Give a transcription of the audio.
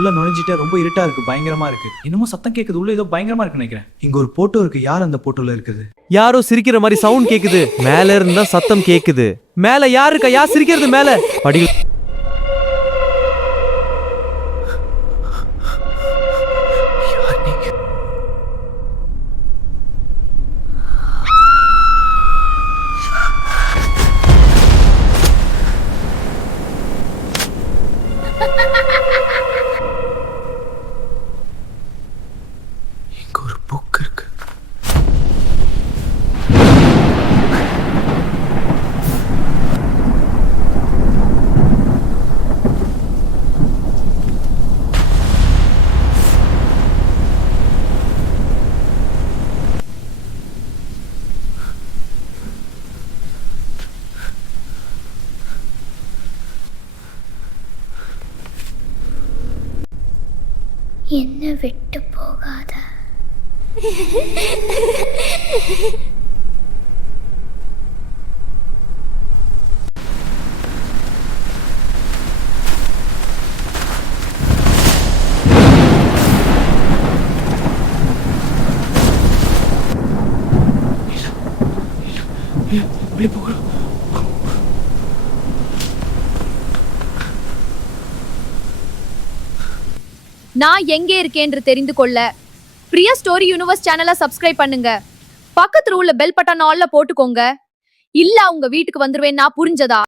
உள்ள நுழைஞ்சிட்டே ரொம்ப இருட்டா இருக்கு, பயங்கரமா இருக்கு. இன்னமும் சத்தம் கேக்குது, உள்ள ஏதோ பயங்கரமா இருக்குன்னு நினைக்கிறேன். இங்க ஒரு போட்டோ இருக்கு, யார் அந்த போட்டோல இருக்குது? யாரோ சிரிக்கிற மாதிரி சவுண்ட் கேக்குது. மேல இருந்தா சத்தம் கேக்குது. மேல யார் இருக்கா? யார் சிரிக்கிறது மேல? படிகள் இங்க ஒரு புக் இருக்கு. என்ன விட்டு போகாத. வெளியே போகலாம். நான் எங்கே இருக்கேன் என்று தெரிந்து கொள்ள பிரியா ஸ்டோரி யூனிவர்ஸ் சேனலை சப்ஸ்கிரைப் பண்ணுங்க. பக்கத்துல உள்ள பெல் பட்டன் ஆல்ல போட்டுக்கோங்க. இல்ல உங்க வீட்டுக்கு வந்துருவேன், நான் புரிஞ்சதா?